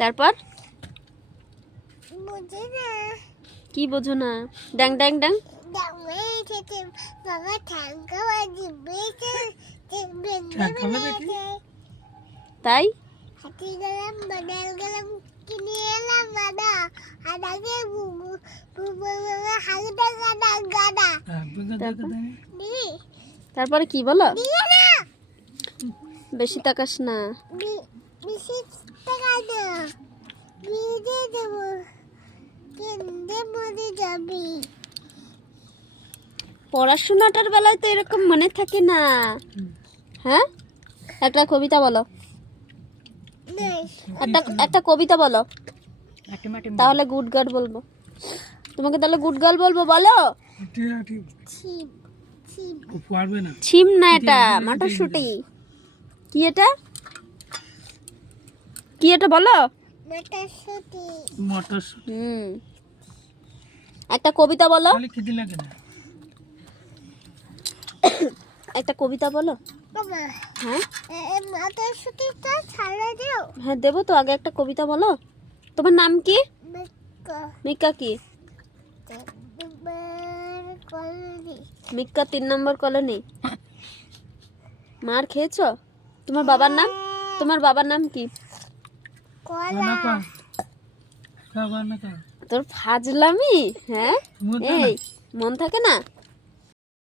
তারপর কি বোঝো না? ডাং ডাং ডাং। তাই তারপরে কি বলো? বেশি তাকাস না। পড়াশোনাটার বেলায় তো এরকম মনে থাকে না। হ্যাঁ, একটা কবিতা বলো। একটা কবিতা বলো, তাহলে গুড গার্ল বলবো তোমাকে। তাহলে গুড গার্ল বলবো, বলো। ছিম না, এটা মটরশুঁটি। কি এটা? কি এটা বলো? একটা কবিতা বলো। একটা কবিতা বলো। হ্যাঁ হ্যাঁ দেবো তো, আগে একটা কবিতা বলো। তোমার নাম কি? মিকা। কি মিকা 3 নম্বর কলোনি। মার খেয়েছো? তোমার বাবার নাম? তোমার বাবার নাম কি? তোর ফাজলামি। হ্যাঁ, এই মন থাকে না।